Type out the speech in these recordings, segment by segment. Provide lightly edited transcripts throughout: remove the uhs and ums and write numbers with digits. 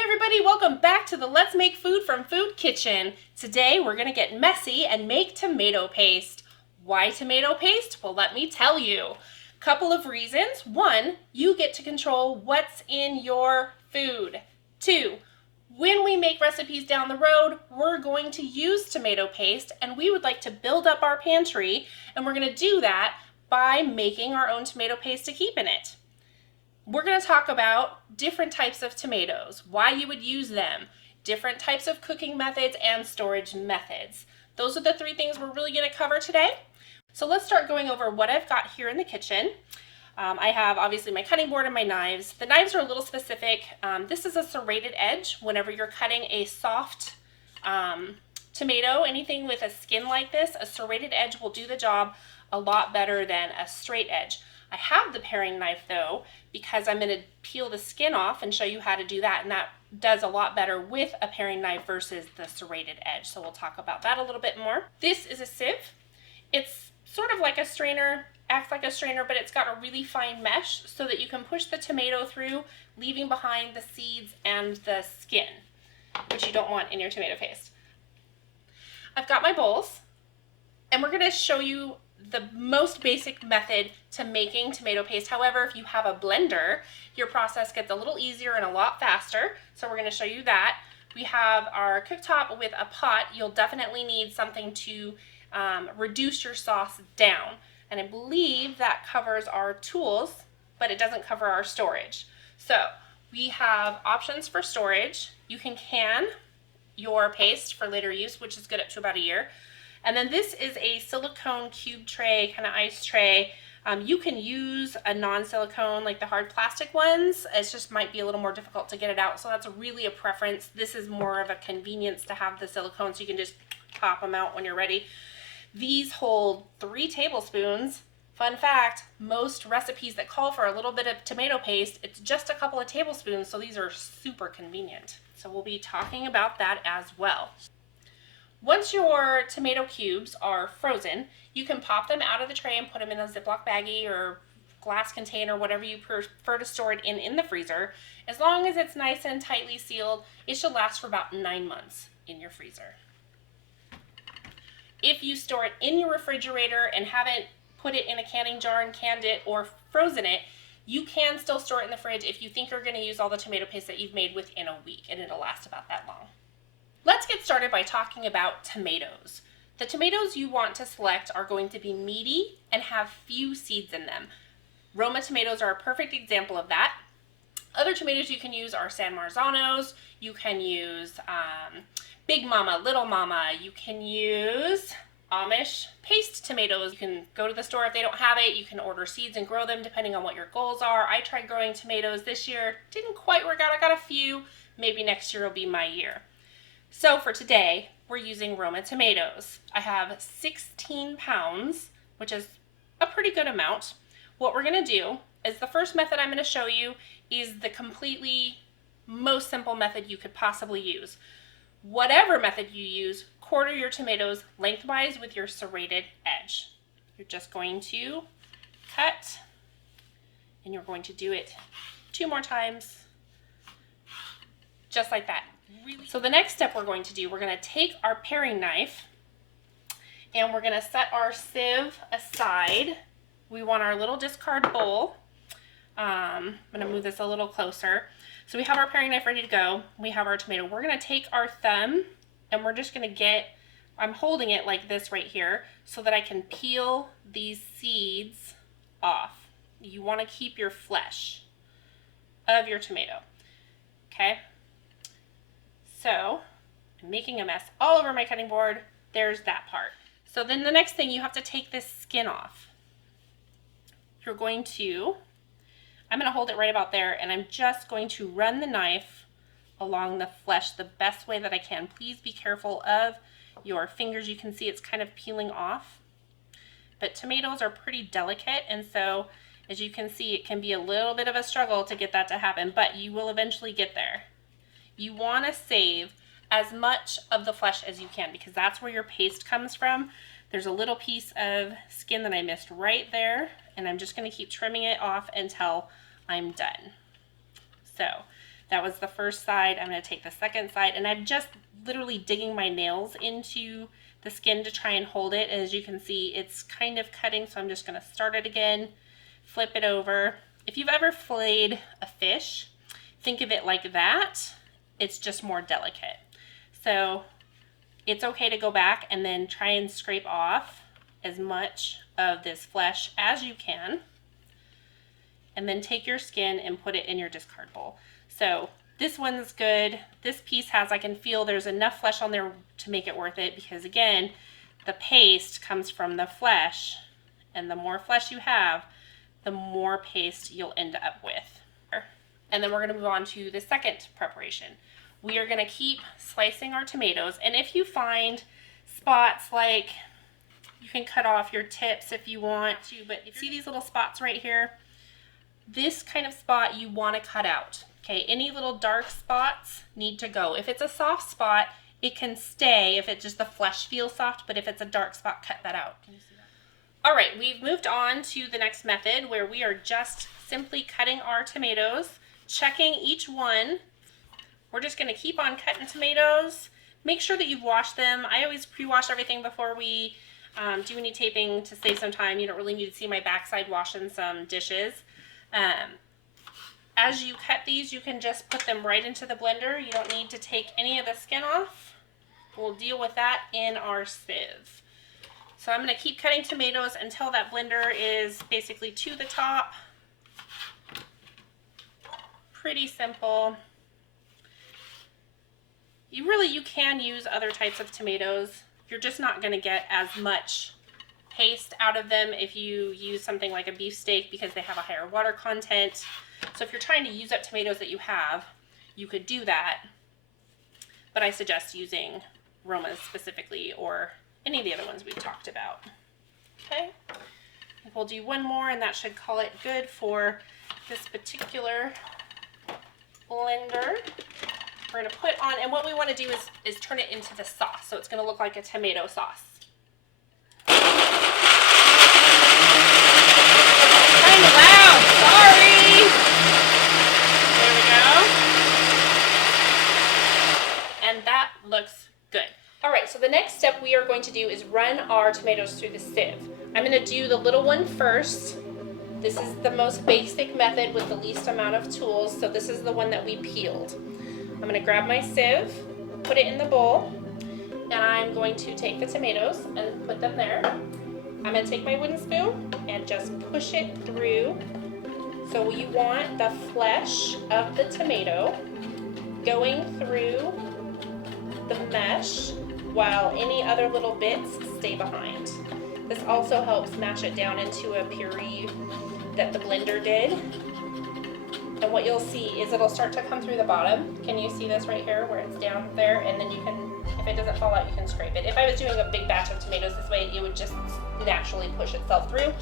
Hey everybody, welcome back to the Let's Make Food from Food Kitchen. Today we're going to get messy and make tomato paste. Why tomato paste? Well, let me tell you. Couple of reasons. One, you get to control what's in your food. Two, when we make recipes down the road, we're going to use tomato paste and we would like to build up our pantry, and we're going to do that by making our own tomato paste to keep in it. We're going to talk about different types of tomatoes, why you would use them, different types of cooking methods, and storage methods. Those are the three things we're really going to cover today. So let's start going over what I've got here in the kitchen. I have obviously my cutting board and my knives. The knives are a little specific. This is a serrated edge. Whenever you're cutting a soft tomato, anything with a skin like this, a serrated edge will do the job a lot better than a straight edge. I have the paring knife though, because I'm going to peel the skin off and show you how to do that, and that does a lot better with a paring knife versus the serrated edge. So we'll talk about that a little bit more. This is a sieve. It's sort of like a strainer, acts like a strainer, but it's got a really fine mesh so that you can push the tomato through, leaving behind the seeds and the skin, which you don't want in your tomato paste. I've got my bowls, and we're going to show you the most basic method to making tomato paste. However, if you have a blender, your process gets a little easier and a lot faster. So we're going to show you that. We have our cooktop with a pot. You'll definitely need something to reduce your sauce down. And I believe that covers our tools, but it doesn't cover our storage. So we have options for storage. You can your paste for later use, which is good up to about a year. And then this is a silicone cube tray, kind of ice tray. You can use a non-silicone, like the hard plastic ones. It just might be a little more difficult to get it out, so that's really a preference. This is more of a convenience to have the silicone, so you can just pop them out when you're ready. These hold 3 tablespoons. Fun fact, most recipes that call for a little bit of tomato paste, it's just a couple of tablespoons, so these are super convenient. So we'll be talking about that as well. Once your tomato cubes are frozen, you can pop them out of the tray and put them in a Ziploc baggie or glass container, whatever you prefer to store it in the freezer. As long as it's nice and tightly sealed, it should last for about 9 months in your freezer. If you store it in your refrigerator and haven't put it in a canning jar and canned it or frozen it, you can still store it in the fridge if you think you're going to use all the tomato paste that you've made within a week, and it'll last about that long. Let's get started by talking about tomatoes. The tomatoes you want to select are going to be meaty and have few seeds in them. Roma tomatoes are a perfect example of that. Other tomatoes you can use are San Marzanos. You can use Big Mama, Little Mama. You can use Amish paste tomatoes. You can go to the store if they don't have it. You can order seeds and grow them depending on what your goals are. I tried growing tomatoes this year. Didn't quite work out. I got a few. Maybe next year will be my year. So for today, we're using Roma tomatoes. I have 16 pounds, which is a pretty good amount. What we're going to do is the first method I'm going to show you is the completely most simple method you could possibly use. Whatever method you use, quarter your tomatoes lengthwise with your serrated edge. You're just going to cut, and you're going to do it 2 more times, just like that. So the next step we're going to do, we're going to take our paring knife and we're going to set our sieve aside. We want our little discard bowl. I'm going to move this a little closer. So we have our paring knife ready to go. We have our tomato. We're going to take our thumb and we're just going to I'm holding it like this right here so that I can peel these seeds off. You want to keep your flesh of your tomato. Okay? So I'm making a mess all over my cutting board. There's that part. So then the next thing, you have to take this skin off. I'm going to hold it right about there, and I'm just going to run the knife along the flesh the best way that I can. Please be careful of your fingers. You can see it's kind of peeling off. But tomatoes are pretty delicate, and so as you can see, it can be a little bit of a struggle to get that to happen, but you will eventually get there. You want to save as much of the flesh as you can because that's where your paste comes from. There's a little piece of skin that I missed right there, and I'm just going to keep trimming it off until I'm done. So That was the first side. I'm going to take the second side, and I'm just literally digging my nails into the skin to try and hold it. And as you can see, it's kind of cutting, so I'm just going to start it again, flip it over. If you've ever filleted a fish, think of it like that. It's just more delicate. So it's okay to go back and then try and scrape off as much of this flesh as you can. And then take your skin and put it in your discard bowl. So this one's good. This piece has, I can feel there's enough flesh on there to make it worth it, because again, the paste comes from the flesh, and the more flesh you have, the more paste you'll end up with. And then we're gonna move on to the second preparation. We are gonna keep slicing our tomatoes, and if you find spots, like you can cut off your tips if you want to, but you see these little spots right here? This kind of spot you wanna cut out. Okay, any little dark spots need to go. If it's a soft spot, it can stay if it just the flesh feels soft, but if it's a dark spot, cut that out. Can you see that? All right, we've moved on to the next method where we are just simply cutting our tomatoes, checking each one. We're just gonna keep on cutting tomatoes. Make sure that you've washed them. I always pre-wash everything before we do any taping to save some time. You don't really need to see my backside washing some dishes. As you cut these, you can just put them right into the blender. You don't need to take any of the skin off. We'll deal with that in our sieve. So I'm going to keep cutting tomatoes until that blender is basically to the top. Pretty simple. You can use other types of tomatoes. You're just not going to get as much paste out of them if you use something like a beefsteak, because they have a higher water content. So if you're trying to use up tomatoes that you have, you could do that, but I suggest using Romas specifically, or any of the other ones we've talked about. Okay, we'll do one more, and that should call it good for this particular blender. We're going to put on, and what we want to do is turn it into the sauce, so it's going to look like a tomato sauce. Kind of loud, sorry. There we go. And that looks good. All right, so the next step we are going to do is run our tomatoes through the sieve. I'm going to do the little one first. This is the most basic method with the least amount of tools, so this is the one that we peeled. I'm going to grab my sieve, put it in the bowl, and I'm going to take the tomatoes and put them there. I'm going to take my wooden spoon and just push it through. So you want the flesh of the tomato going through the mesh while any other little bits stay behind. This also helps mash it down into a puree that the blender did. And what you'll see is it'll start to come through the bottom. Can you see this right here where it's down there? And then you can, if it doesn't fall out, you can scrape it. If I was doing a big batch of tomatoes this way, it would just naturally push itself through.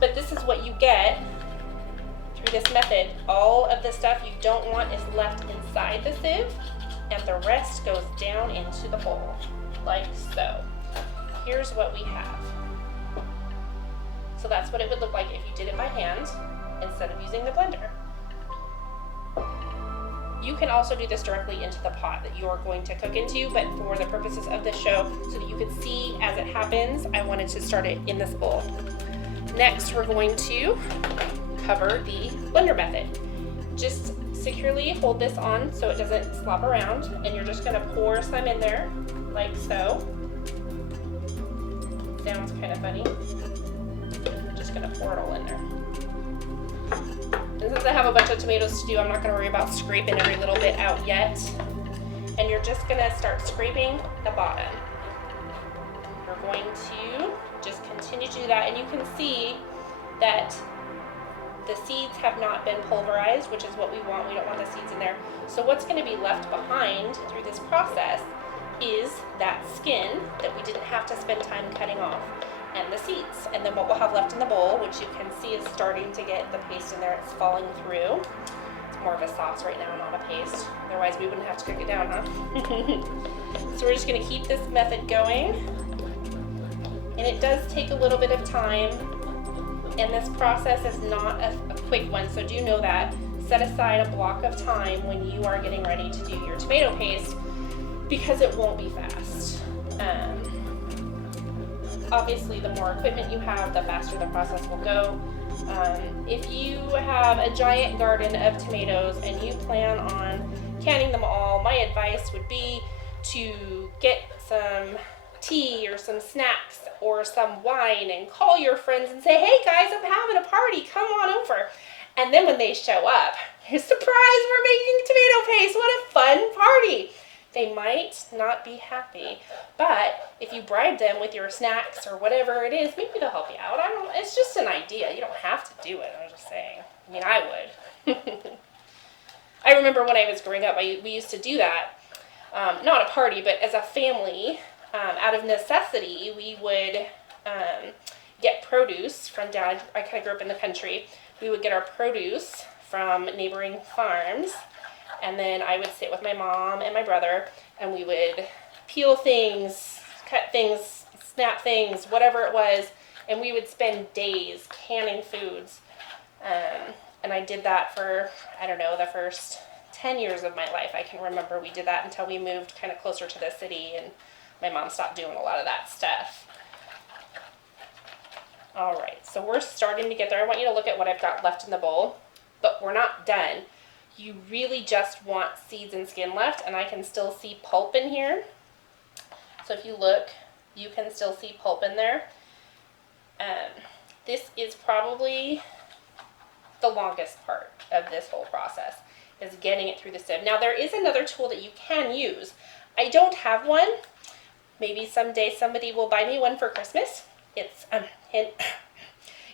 But this is what you get through this method. All of the stuff you don't want is left inside the sieve, and the rest goes down into the bowl, like so. Here's what we have. So that's what it would look like if you did it by hand instead of using the blender. You can also do this directly into the pot that you're going to cook into, but for the purposes of this show, so that you can see as it happens, I wanted to start it in this bowl. Next, we're going to cover the blender method. Just securely hold this on so it doesn't slop around, and you're just gonna pour some in there, like so. Sounds kind of funny. Just gonna pour it all in there. And since I have a bunch of tomatoes to do, I'm not going to worry about scraping every little bit out yet. And you're just going to start scraping the bottom. You're going to just continue to do that, and you can see that the seeds have not been pulverized, which is what we want. We don't want the seeds in there. So what's going to be left behind through this process is that skin that we didn't have to spend time cutting off, and the seeds. And then what we'll have left in the bowl, which you can see is starting to get the paste in there, it's falling through. It's more of a sauce right now, not a paste. Otherwise we wouldn't have to cook it down, huh? So we're just gonna keep this method going. And it does take a little bit of time, and this process is not a quick one, so do know that. set aside a block of time when you are getting ready to do your tomato paste, because it won't be fast. Obviously, the more equipment you have, the faster the process will go. If you have a giant garden of tomatoes and you plan on canning them all, my advice would be to get some tea or some snacks or some wine and call your friends and say, hey guys, I'm having a party, come on over. And then when they show up, surprise, we're making tomato paste, what a fun party. They might not be happy, but if you bribe them with your snacks or whatever it is, maybe they'll help you out. It's just an idea. You don't have to do it. I'm just saying. I mean, I would. I remember when I was growing up, we used to do that. Not a party, but as a family, out of necessity, we would get produce from Dad. I kind of grew up in the country. We would get our produce from neighboring farms. And then I would sit with my mom and my brother, and we would peel things, cut things, snap things, whatever it was, and we would spend days canning foods. And I did that for, I don't know, the first 10 years of my life. I can remember we did that until we moved kind of closer to the city, and my mom stopped doing a lot of that stuff. All right, so we're starting to get there. I want you to look at what I've got left in the bowl, but we're not done. You really just want seeds and skin left, and I can still see pulp in here. So if you look, you can still see pulp in there. This is probably the longest part of this whole process, is getting it through the sieve. Now there is another tool that you can use. I don't have one. Maybe someday somebody will buy me one for Christmas.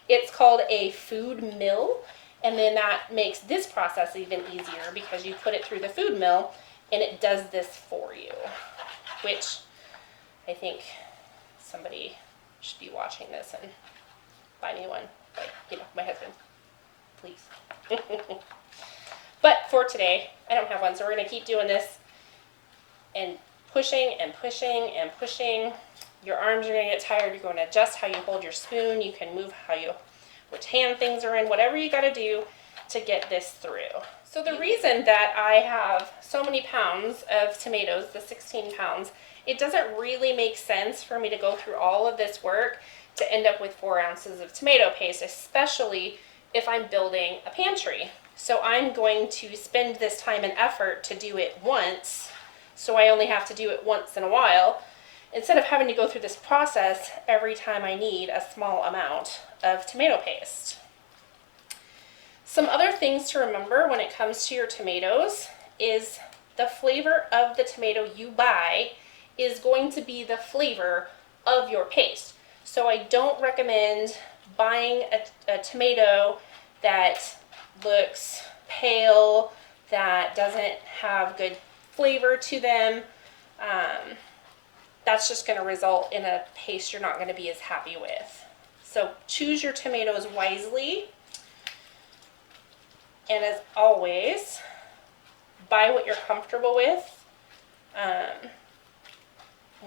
It's called a food mill. And then that makes this process even easier because you put it through the food mill and it does this for you, which I think somebody should be watching this and buy me one, like, you know, my husband, please. But for today, I don't have one, so we're going to keep doing this and pushing and pushing and pushing. Your arms are going to get tired. You're going to adjust how you hold your spoon. You can move how you which hand things are in, whatever you got to do to get this through. So the reason that I have so many pounds of tomatoes, the 16 pounds, it doesn't really make sense for me to go through all of this work to end up with 4 ounces of tomato paste, especially if I'm building a pantry. So I'm going to spend this time and effort to do it once, so I only have to do it once in a while, instead of having to go through this process every time I need a small amount of tomato paste. Some other things to remember when it comes to your tomatoes is the flavor of the tomato you buy is going to be the flavor of your paste. So I don't recommend buying a tomato that looks pale, that doesn't have good flavor to them. That's just going to result in a paste you're not going to be as happy with. So choose your tomatoes wisely. And as always, buy what you're comfortable with.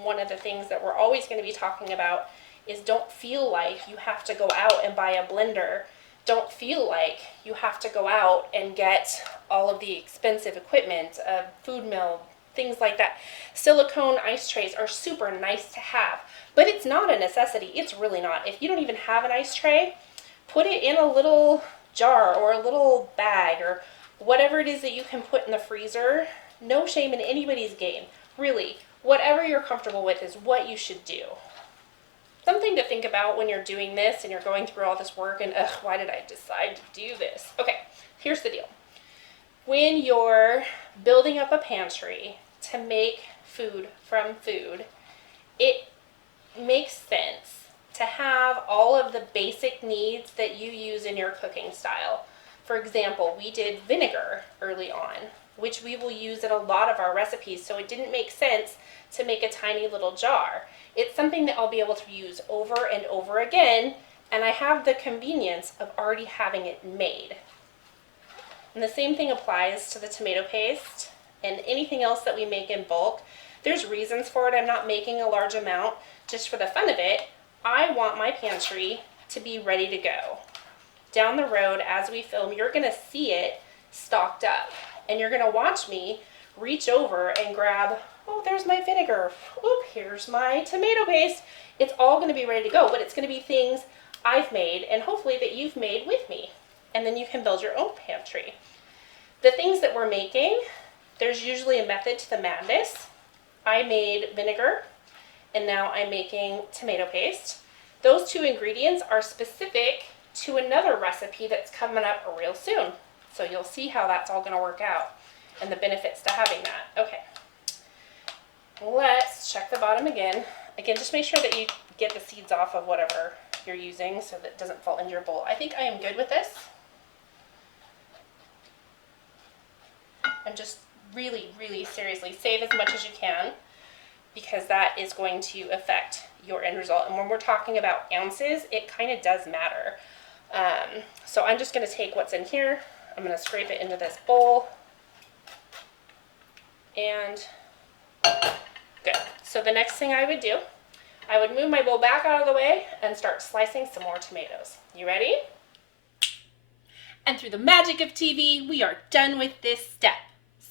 One of the things that we're always going to be talking about is don't feel like you have to go out and buy a blender. Don't feel like you have to go out and get all of the expensive equipment, a food mill, things like that. Silicone ice trays are super nice to have, but it's not a necessity. It's really not. If you don't even have an ice tray, put it in a little jar or a little bag or whatever it is that you can put in the freezer. No shame in anybody's game. Really, whatever you're comfortable with is what you should do. Something to think about when you're doing this and you're going through all this work and, why did I decide to do this? Okay, here's the deal. When you're building up a pantry to make food from food, it makes sense to have all of the basic needs that you use in your cooking style. For example, we did vinegar early on, which we will use in a lot of our recipes, so it didn't make sense to make a tiny little jar. It's something that I'll be able to use over and over again, and I have the convenience of already having it made. And the same thing applies to the tomato paste and anything else that we make in bulk. There's reasons for it. I'm not making a large amount just for the fun of it. I want my pantry to be ready to go. Down the road, as we film, you're going to see it stocked up. And you're gonna watch me reach over and grab, oh, there's my vinegar. Oop, here's my tomato paste. It's all gonna be ready to go, but it's gonna be things I've made and hopefully that you've made with me. And then you can build your own pantry. The things that we're making, there's usually a method to the madness. I made vinegar and now I'm making tomato paste. Those two ingredients are specific to another recipe that's coming up real soon. So you'll see how that's all gonna work out and the benefits to having that. Okay, let's check the bottom again. Again, just make sure that you get the seeds off of whatever you're using so that it doesn't fall into your bowl. I think I am good with this. And just really, really seriously save as much as you can because that is going to affect your end result. And when we're talking about ounces, it kind of does matter. So I'm just going to take what's in here. I'm going to scrape it into this bowl. And good. So the next thing I would do, I would move my bowl back out of the way and start slicing some more tomatoes. You ready? And through the magic of TV, we are done with this step.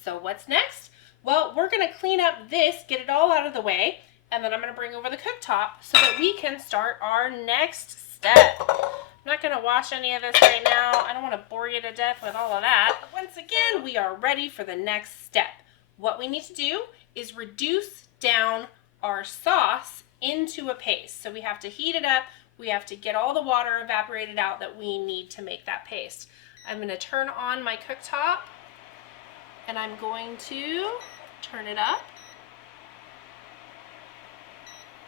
So what's next? Well, we're going to clean up this, get it all out of the way, and then I'm going to bring over the cooktop so that we can start our next step. I'm not going to wash any of this right now. I don't want to bore you to death with all of that. But once again, we are ready for the next step. What we need to do is reduce down our sauce into a paste. So we have to heat it up. We have to get all the water evaporated out that we need to make that paste. I'm going to turn on my cooktop and I'm going to turn it up.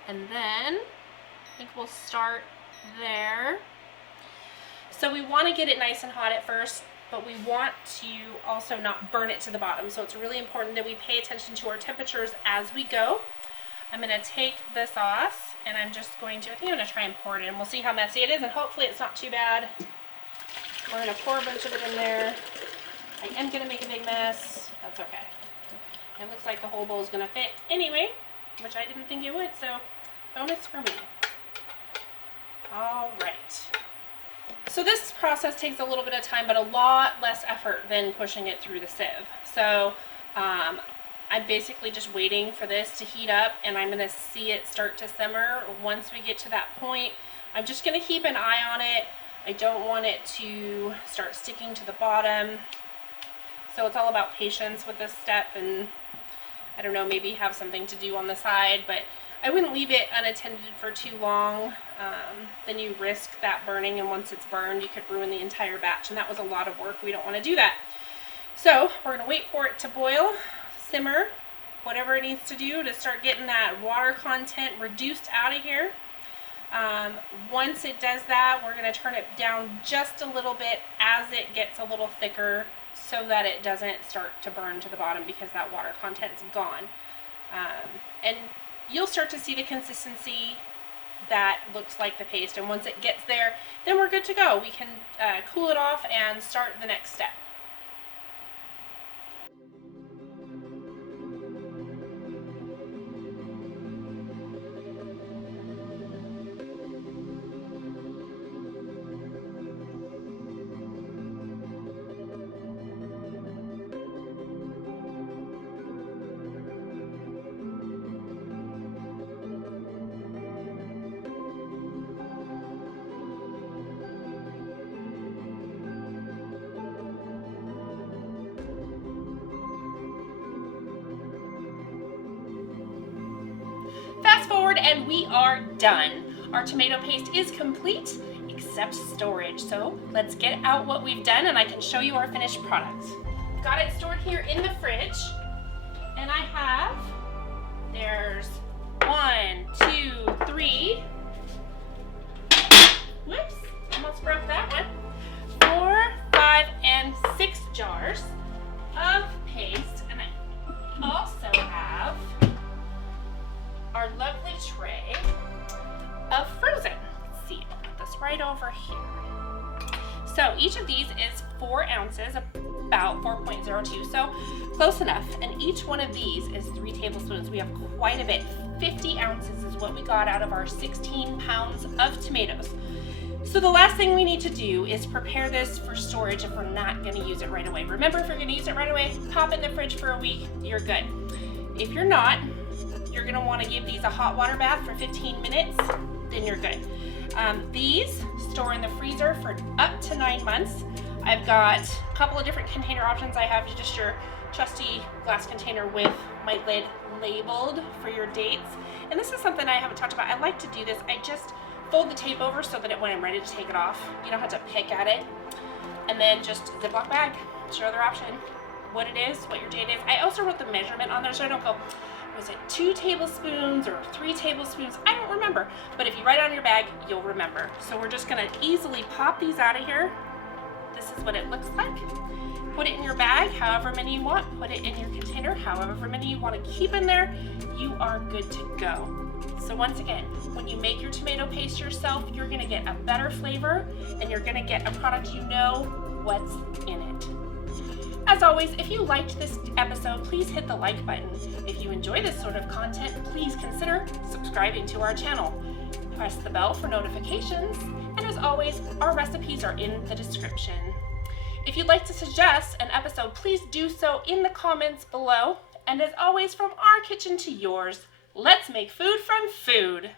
And then I think we'll start there. So we want to get it nice and hot at first, but we want to also not burn it to the bottom. So it's really important that we pay attention to our temperatures as we go. I'm going to take the sauce and I'm just going to, I think I'm going to try and pour it in. We'll see how messy it is and hopefully it's not too bad. We're going to pour a bunch of it in there. I am going to make a big mess. That's okay. It looks like the whole bowl is going to fit anyway, which I didn't think it would, so bonus for me. All right. So this process takes a little bit of time, but a lot less effort than pushing it through the sieve. So I'm basically just waiting for this to heat up and I'm going to see it start to simmer. Once we get to that point, I'm just going to keep an eye on it. I don't want it to start sticking to the bottom. So it's all about patience with this step, and I don't know, maybe have something to do on the side, but I wouldn't leave it unattended for too long. Then you risk that burning, and once it's burned, you could ruin the entire batch, and that was a lot of work. We don't want to do that. So we're going to wait for it to boil, simmer, whatever it needs to do to start getting that water content reduced out of here. Once it does that, we're going to turn it down just a little bit as it gets a little thicker so that it doesn't start to burn to the bottom because that water content's gone. And you'll start to see the consistency that looks like the paste, and once it gets there, then we're good to go. We can cool it off and start the next step. Fast forward and we are done. Our tomato paste is complete except storage. So let's get out what we've done and I can show you our finished product. Got it stored here in the fridge and I have, there's 1, 2, 3, whoops, almost broke that one, 4, 5, and 6 jars of paste, and I also have our lovely tray of frozen. Let's see, I'll put this right over here. So each of these is 4 ounces, about 4.02, so close enough. And each one of these is 3 tablespoons. We have quite a bit. 50 ounces is what we got out of our 16 pounds of tomatoes. So the last thing we need to do is prepare this for storage if we're not going to use it right away. Remember, if you're going to use it right away, pop it in the fridge for a week, you're good. If you're not, you're going to want to give these a hot water bath for 15 minutes, then you're good. These store in the freezer for up to 9 months. I've got a couple of different container options. I have just your trusty glass container with my lid labeled for your dates. And this is something I haven't talked about. I like to do this. I just fold the tape over so that when I'm ready to take it off, you don't have to pick at it. And then just Ziploc bag. It's your other option. What it is, what your date is. I also wrote the measurement on there so I don't go, was it 2 tablespoons or 3 tablespoons? I don't remember. But if you write it on your bag, you'll remember. So we're just gonna easily pop these out of here. This is what it looks like. Put it in your bag, however many you want. Put it in your container, however many you want to keep in there. You are good to go. So once again, when you make your tomato paste yourself, you're gonna get a better flavor and you're gonna get a product you know what's in it. As always, if you liked this episode, please hit the like button. If you enjoy this sort of content, please consider subscribing to our channel. Press the bell for notifications, and as always, our recipes are in the description. If you'd like to suggest an episode, please do so in the comments below. And as always, from our kitchen to yours, let's make food from food.